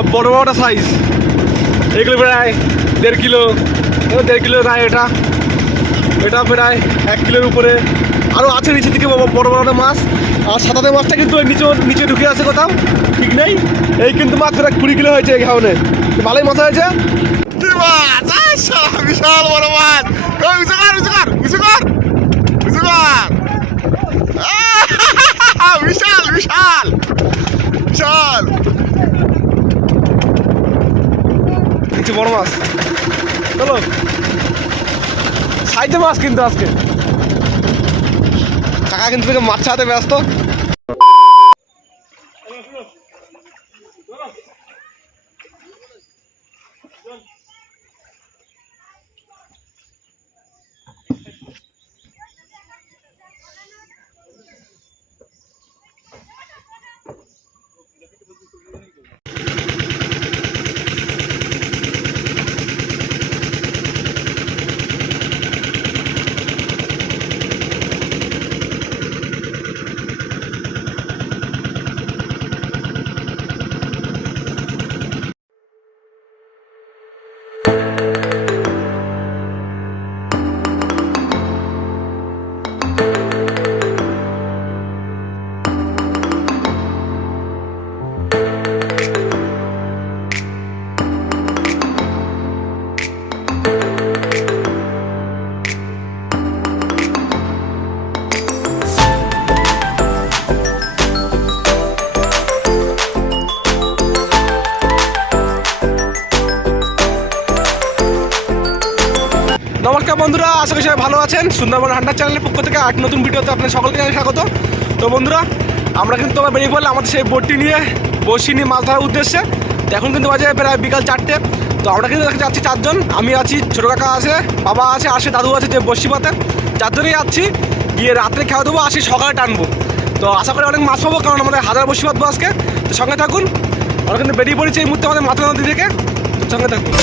সব বড় বড়টা সাইজ। এগুলো প্রায় 1.5 কিলো, 1.5 কিলো না, এটা প্রায় 1 কিলোর উপরে। আরও আছে নিচের দিকে বড় বড় মাছ। আর সাতাতে মাছটা কিন্তু নিচে ঢুকে আছে কোথাও, ঠিক নেই। এই কিন্তু মাছ প্রায় 20 কিলো হয়েছে এই খাওয়ানে, ভালোই মাছ হয়েছে। বিশাল বড় মাছ, বিশাল বিশাল বিশাল কিছু বড় মাছ। চলো, সাইডে মাছ কিন্তু আজকে কাকা কিন্তু থেকে মাছ ছাড়াতে ব্যস্ত। নমস্কার বন্ধুরা, আশা করি সবাই ভালো আছেন। সুন্দরবন হান্টার চ্যানেলের পক্ষ থেকে এক নতুন ভিডিওতে আপনার সকলকে জানাই স্বাগত। তো বন্ধুরা, আমরা কিন্তু বেরিয়ে পড়লাম আমাদের সেই বোটটি নিয়ে, বড়শি নিয়ে মাছ ধরার উদ্দেশ্যে। তো এখন কিন্তু বাজে প্রায় বিকাল 4টে। তো আমরা কিন্তু যাচ্ছি 4 জন। আমি আছি, ছোটো কাকা আছে, বাবা আছে, আসে দাদু আছে, যে বড়শি পাতে 4 জনেই যাচ্ছি। গিয়ে রাত্রে খাওয়া দেবো, আসি সকালে টানবো। তো আশা করি অনেক মাছ পাবো, কারণ আমাদের 1000 বড়শি পাতবো আজকে। তো সঙ্গে থাকুন, আমরা কিন্তু বেরিয়ে পড়েছি এই মুহূর্তে আমাদের মাথা নদী থেকে। সঙ্গে থাকুন।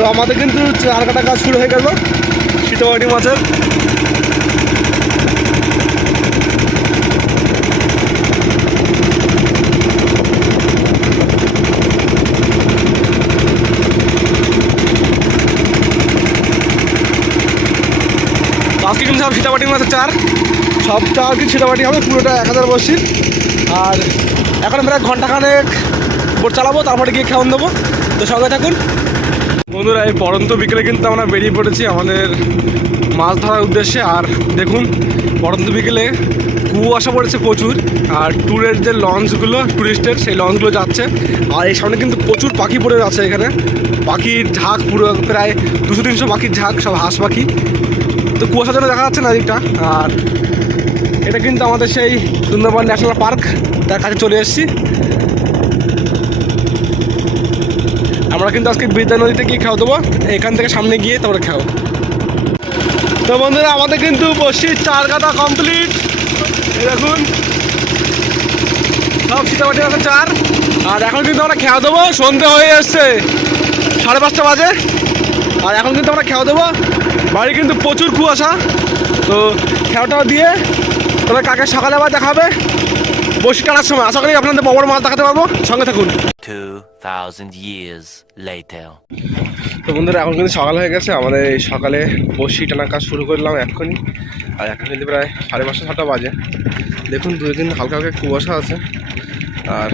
তো আমাদের কিন্তু 4 কাটা কাজ শুরু হয়ে গেল সীতাবাড়ি মাছের। আজকে কিন্তু সব সীতাবাড়ি মাছের চার, সব চার কিন্তু সীতাবাড়ি হবে, পুরোটা 1000 বড়শির। আর এখন প্রায় ঘন্টাখানেক বোট চালাবো, তারপরে গিয়ে খাওয়ান দেবো। তো সঙ্গে থাকুন বন্ধুরা। এই পড়ন্ত বিকেলে কিন্তু আমরা বেরিয়ে পড়েছি আমাদের মাছ ধরার উদ্দেশ্যে। আর দেখুন, পড়ন্ত বিকেলে কুয়াশা পড়েছে প্রচুর। আর ট্যুরের যে লঞ্চগুলো, ট্যুরিস্টের সেই লঞ্চগুলো যাচ্ছে। আর এই সামনে কিন্তু প্রচুর পাখি পড়ে আছে, এখানে পাখির ঝাঁক, পুরো প্রায় 200-300 পাখির ঝাঁক, সব হাঁস পাখি। তো কুয়াশার জন্য দেখা যাচ্ছে না দিকটা। আর এটা কিন্তু আমাদের সেই সুন্দরবন ন্যাশনাল পার্ক, তার কাছে চলে এসেছি। আমরা কিন্তু আজকে বিদ্যা নদীতে গিয়ে খাওয়া দেবো, এখান থেকে সামনে গিয়ে তারপরে খাও। তো বন্ধুরা, আমাদের কিন্তু বড়শির 4 কাটা কমপ্লিট। দেখুন, সব সীতাবাটি আছে 4। আর এখন কিন্তু আমরা খাওয়া দেবো, সন্ধ্যে হয়ে এসছে, 5:30 বাজে। আর এখন কিন্তু আমরা খাওয়া দেবো, বাড়ি কিন্তু প্রচুর কুয়াশা। তো খাওয়াটাও দিয়ে তবে কাকে সকালে আবার দেখাবে বড়শি টানার সময়। আশা করি আপনাদের বড় মাছ দেখাতে পারবো, সঙ্গে থাকুন। 2000 years later. তো বন্ধুরা, এখন কিন্তু সকাল হয়ে গেছে, আমাদের এই সকালে বড়শি টানার কাজ শুরু করলাম এক্ষুনি। আর এখন কিন্তু প্রায় 5:30-6টা বাজে। দেখুন, দুই দিন হালকা হালকা কুয়াশা আছে। আর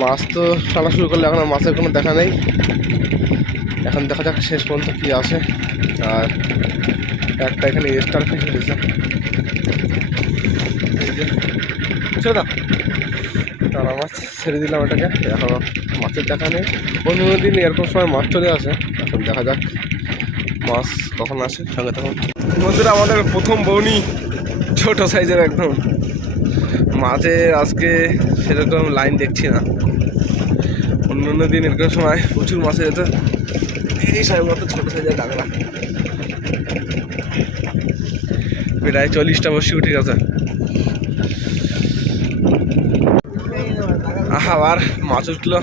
মাছ তো টানা শুরু করলে এখন মাছের কোনো দেখা নেই। এখন দেখা যাক শেষ পর্যন্ত কী আসে। আর একটা এখানে স্টার ফিশ উঠেছে, এই যে ছেড়ে দাও। তারা মাছ ছেড়ে দিলাম এটাকে, এখনো মাছের দেখা নেই। অন্য দিন এরকম সময় মাছ চলে আসে, এখন দেখা যাক মাছ কখন আসে। সঙ্গে তখন বন্ধুরা আমাদের প্রথম বউনি ছোট সাইজের একদম মাঝে, আজকে সেরকম লাইন দেখছি না। অন্য দিন এরকম সময় প্রচুর মাছ যেত। এই সময় মতো ছোট সাইজের কাঁকড়া প্রায় 40টা বসি উঠে গেছে। আবার মাছ উঠলো,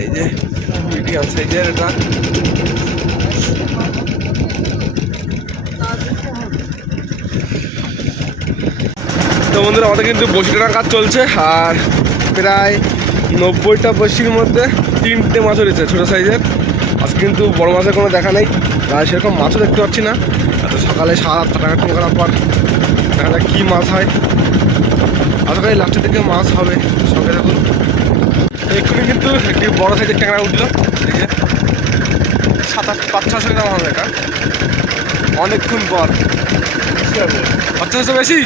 এই যে মিডিয়াম সাইজের এটা। তো বন্ধুরা আমাদের কিন্তু বসি টানার কাজ চলছে, আর প্রায় 90টা বসির মধ্যে 3টে মাছ উঠেছে ছোটো সাইজের। আজকে কিন্তু বড় মাছের কোনো দেখা নেই, আর সেরকম মাছও দেখতে পাচ্ছি না। এত সকালে সারা রাত কাটাকাটি করার পর দেখা যাক কী মাছ হয়। আশা করি লাস্টের দিকে মাছ হবে, সঙ্গে দেখুন। এক্ষুনি কিন্তু একটি বড় সাইজের ট্যাংরা উঠলো, এই যে 5-600 গ্রাম হবে এটা, অনেকক্ষণ পর। 500 বেশি,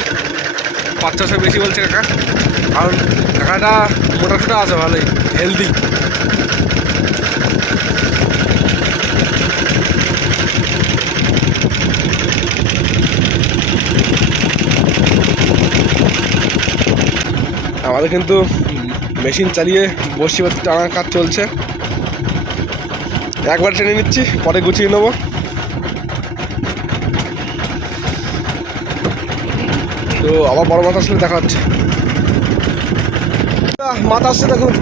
500 বেশি বলছে কাকা, কারণ কাকাটা মোটা ছোটা আছে, ভালোই হেলদি। আমাদের কিন্তু মেশিন চালিয়ে বসি টানার কাজ চলছে। একবার টেনে নিচ্ছি, পরে গুছিয়ে নেবো। তো আবার বড় মাছ আসলে দেখা হচ্ছে। মাছ আসছে দেখুন,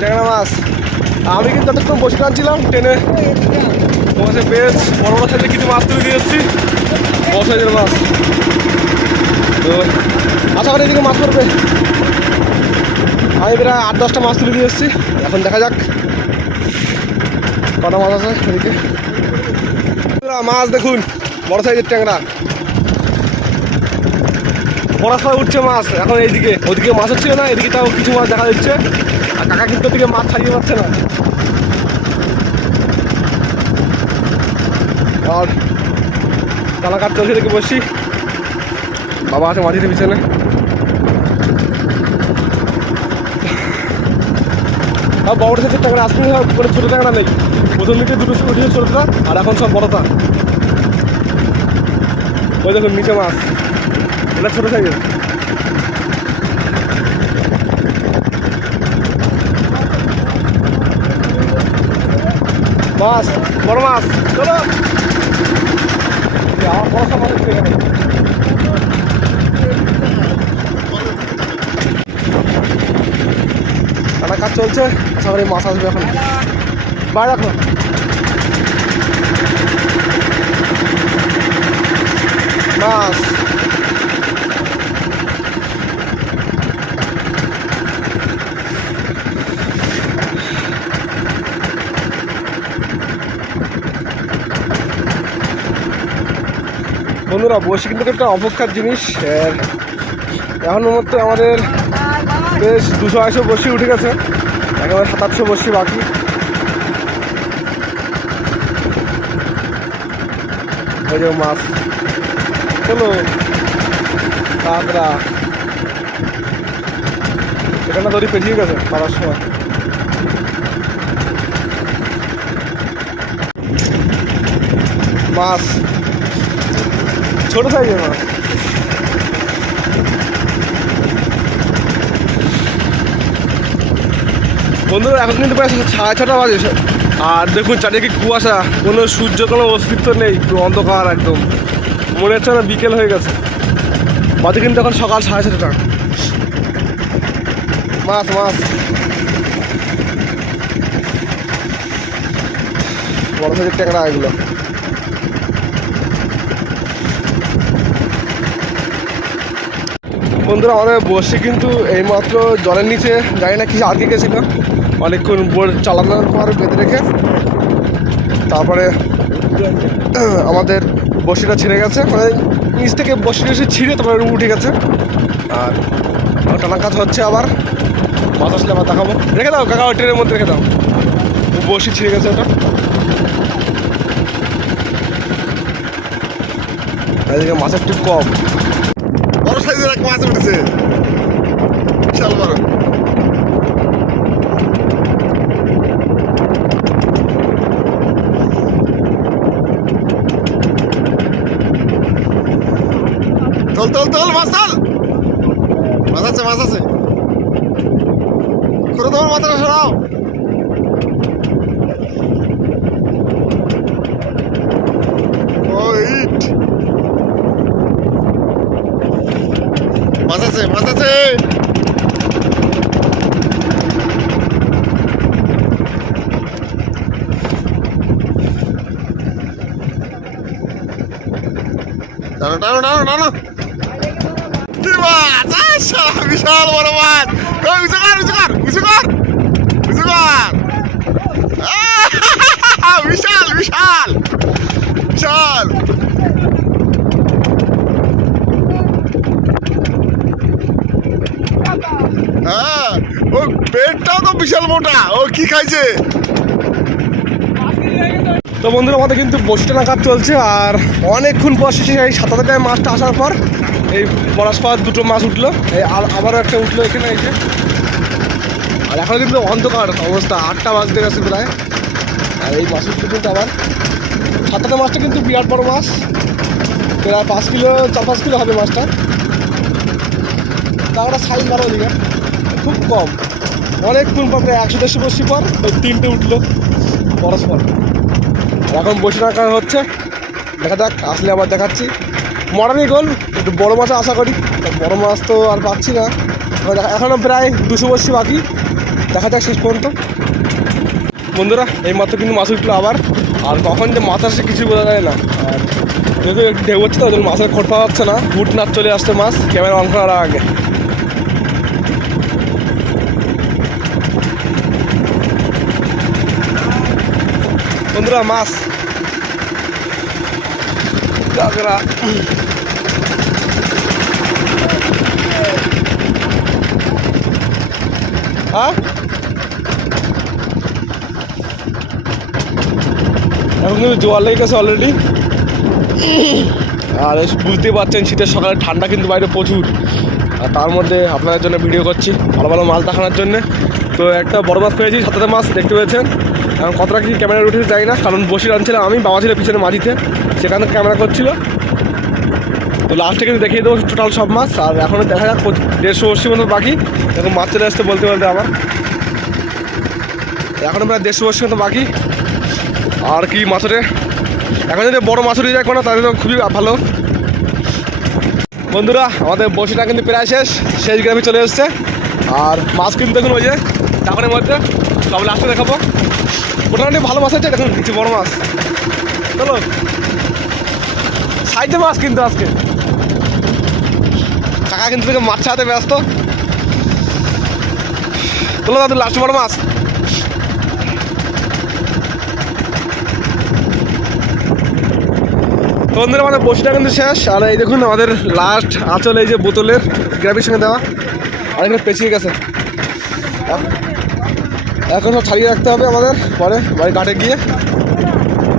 ট্যাংরা মাছ। আমি কিন্তু এতক্ষণ বসে টানছিলাম টেনে, তোমাকে বেশ বড় বড় সাইজে কিছু মাছ তুলে দিয়ে এসেছি, বড় সাইজের মাছ। তো আশা করি এদিকে মাছ পড়বে। আমি প্রায় 8-10টা মাছ তুলে দিয়ে এসেছি, এখন দেখা যাক কটা মাছ আছে এদিকে। মাছ দেখুন, বড় সাইজের ট্যাংরা, বড় সময় উঠছে মাছ। এখন এইদিকে, ওদিকে মাছ হচ্ছিল না, এদিকে তাও কিছু মাছ দেখা যাচ্ছে। আর কাকা কিন্তু ওদিকে মাছ ছাড়িয়ে পারছে না। আর টানা কাজ চলছে, দেখে বসছি। বাবা আছে মাটিতে পিছনে। আর বড় সাইজের ট্যাংরা আসতে কোনো ছোটো ট্যাংরা নেই। প্রথম দিকে দুটো উঠেছে ছোটোটা, আর এখন সব বড়টা। ওই দেখুন নিচে মাছ, এটা ছোটো সাইজের। মাছ, বড় মাছ, চলো। আমার বড় সব মাছ এখানে। টানা কাজ চলছে, আশা করি মাছ আসবে এখন। বাইরে রাখো। মাছ বন্ধুরা, বসি কিন্তু একটা অপেক্ষার জিনিস। এখনের মধ্যে আমাদের বেশ 200-250 বসি উঠে গেছে, একেবারে 700 বসি বাকি। ওই যে মাছ, চলো কাঁকড়া, এখানে দড়ি পেরিয়ে গেছে পাড়ার সময়। মাছ, ছোট সাইজের মাছ। বন্ধুরা এখন কিন্তু প্রায় 6:30 বাজে, আর দেখুন চারিদিকে কুয়াশা, কোনো সূর্য কোনো অস্তিত্ব নেই, পুরো অন্ধকার একদম। মনে হচ্ছে না বিকেল হয়ে গেছে, বাজে কিন্তু এখন সকাল 6:30। মাছ মাছ বড় সাইজের ট্যাংরা এগুলো। বন্ধুরা আমাদের বসে কিন্তু এইমাত্র জলের নিচে, জানি না কি আটকে গেছিলো, অনেকক্ষণ বোট চালানোর পর বেঁধে রেখে তারপরে আমাদের বসিটা ছিঁড়ে গেছে, মানে নিচ থেকে বসি ছিঁড়ে তারপরে উঠে গেছে। আর টানা কাজ হচ্ছে আবার, মাছ আসলে আবার দেখাবো। রেখে দাও কাকা, ওই ট্রেনের মধ্যে রেখে দাও, বসি ছিঁড়ে গেছে ওটা। এদিকে মাছ একটু কম, বড় সাইজের এক মাছ উঠেছে, বিশাল বড়। তোল তোল তোল, মাছ তোল, মাছ আছে মাছ আছে। করে তোমার মাথাটা সরাও। ও ইট, মাছ আছে মাছ আছে। টানো টানো টানো টানো, কি মাছ! আচ্ছা, বিশাল বড় মাছ। কই উঁচু কর উঁচু কর উঁচু কর উঁচু কর। বিশাল বিশাল বিশাল। হ্যাঁ, ও পেটটাও তো বিশাল মোটা। ও কি খাইছে? তো বন্ধুরা, আমাদের কিন্তু বসি টানা কাজ চলছে, আর অনেকক্ষণ পর শেষে এই 7 টাকায় মাছটা আসার পর এই পরস্পর দুটো মাছ উঠলো, এই আবারও একটা উঠলো এখানে এসে। আর এখন কিন্তু অন্ধকার অবস্থা, 8টা বাজতে গেছে প্রায়। আর এই মাছ উঠলো কিন্তু আবার 7 টাকা মাছটা কিন্তু বিরাট বড় মাছ, প্রায় 5 কিলো 4-5 কিলো হবে মাছটা। তা ওটা সাইজ ভালো দিকে, খুব কম। অনেকক্ষণ পর প্রায় 100-150 বসি পর ওই 3টে উঠলো পরস্পর। এখন বসে রাখা হচ্ছে, দেখা যাক আসলে আবার দেখাচ্ছি। মরানি গোল একটু বড় মাছ আশা করি, বড় মাছ তো আর পাচ্ছি না। এখনও প্রায় 200 বসি বাকি, দেখা যাক শেষ পর্যন্ত। বন্ধুরা, এই মাত্র কিন্তু মাছ উঠলো আবার, আর কখন যে মাছ আসছে কিছু বোঝা যায় না। আর যেহেতু একটু ঢেউ হচ্ছে তো, মাছের খোঁট পাওয়া যাচ্ছে না, উঠ না চলে আসছে মাছ ক্যামেরা অন করার আগে। বন্ধুরা, মাছ কাঁকড়া, হ্যাঁ এখন কিন্তু জোয়ার লেগে গেছে অলরেডি। আর বুঝতেই পারছেন শীতের সকালে ঠান্ডা কিন্তু বাইরে প্রচুর, আর তার মধ্যে আপনাদের জন্য ভিডিও করছি ভালো ভালো মাছ দেখানোর জন্যে। তো একটা বড় মাছ পেয়েছি, 7 মাছ দেখতে পেয়েছেন। এখন কতটা কি ক্যামেরা উঠেছে যাই না, কারণ বসে আনছিলাম আমি, বাবা ছিল পিছনে মাঝিতে, সেখানে ক্যামেরা করছিল। তো লাস্টে কিন্তু দেখিয়ে দেবো টোটাল সব মাছ। আর এখনও দেখা যাক 150-80 মতো বাকি, এখন মাছ চলে আসতে বলতে বলতে আবার এখনও প্রায় 150-80 মতো বাকি। আর কি মাছরে এখন যদি বড় মাছ উঠে যায় কোনো, তাহলে তো খুবই ভালো। বন্ধুরা, আমাদের বসিটা কিন্তু প্রায় শেষ গ্রামে চলে এসছে। আর মাছ কিন্তু দেখুন ওই যে চাকরের মধ্যে, সব লাস্টে দেখাবো। মোটামুটি ভালো মাছ আছে, দেখুন কিছু বড় মাছ। চলো, সাইডে মাছ কিন্তু আজকে কাকা কিন্তু মাছ ছাড়াতে ব্যস্ত। চলো দাদু, লাস্ট বড় মাছ। বন্ধুরা, আমাদের বসিটা কিন্তু শেষ। আর এই দেখুন আমাদের লাস্ট আঁচল, এই যে বোতলের গ্রাভির সঙ্গে দেওয়া, আর এখানে পেঁচিয়ে গেছে। এখন সব ছাড়িয়ে রাখতে হবে আমাদের, পরে বাড়ি ঘাটে গিয়ে।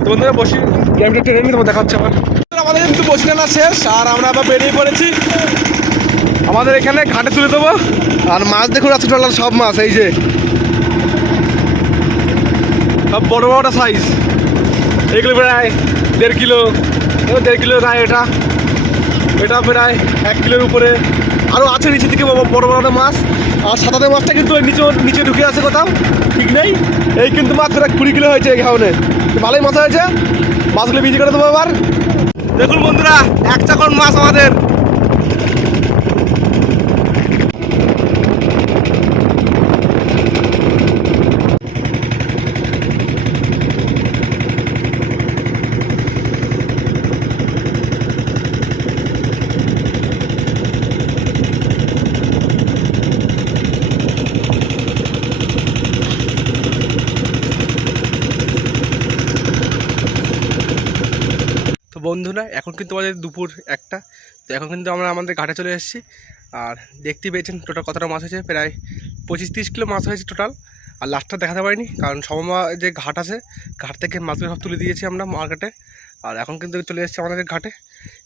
তো বন্ধুরা, বসি গ্রামটা টেনে নিয়ে তোমার দেখাচ্ছে আবার। আমাদের কিন্তু বসি টানা শেষ, আর আমরা আবার বেরিয়ে পড়েছি আমাদের এখানে ঘাটে তুলে দেবো। আর মাছ দেখুন আছে টোটাল সব মাছ, এই যে সব বড় বড়টা সাইজ। এগুলো প্রায় 1.5 কিলো, 1.5 কিলো গায়ে, এটা প্রায় 1 কিলোর উপরে। আরও আছে নিচের দিকে বড় বড় মাছ। আর 7 মাছটা কিন্তু নিচে ঢুকে আছে কোথাও, ঠিক নেই। এই কিন্তু মাছ প্রায় 20 কিলো হয়েছে এই খাওয়ানে, ভালোই মাছ হয়েছে। মাছগুলো বিক্রি করে দেবো এবার। দেখুন বন্ধুরা, 1 চাকর মাছ আমাদের। বন্ধুরা, এখন কিন্তু আমাদের দুপুর 1টা। তো এখন কিন্তু আমরা আমাদের ঘাটে চলে এসেছি। আর দেখতে পেয়েছেন টোটাল কতটা মাছ হয়েছে, প্রায় 25-30 কিলো মাছ হয়েছে টোটাল। আর লাস্টটা দেখাতে পারিনি, কারণ সমমা যে ঘাট আছে, ঘাট থেকে মাছগুলো সব তুলে দিয়েছি আমরা মার্কেটে। আর এখন কিন্তু চলে এসেছি আমাদের ঘাটে,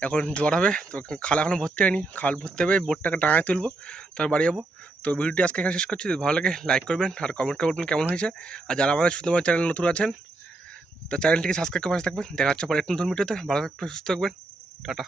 এখন জোয়ার হবে। তো খাল এখনও ভর্তি হয়নি, খাল ভর্তি হবে, বোটটাকে ডাঙায় তুলবো, তার বাড়ি যাবো। তো ভিডিওটি আজকে এখানে শেষ করছি। যদি ভালো লাগে লাইক করবেন আর কমেন্ট করে বলবেন কেমন হয়েছে। আর যারা আমাদের শুধুমাত্র চ্যানেল নতুন আছেন, তো চ্যানেলটিকে সাবস্ক্রাইব করে পাশে থাকবেন। দেখা হচ্ছে পরে একটু নতুন ভিডিওতে। ভালো থাকবেন, সুস্থ থাকবেন, টাটা।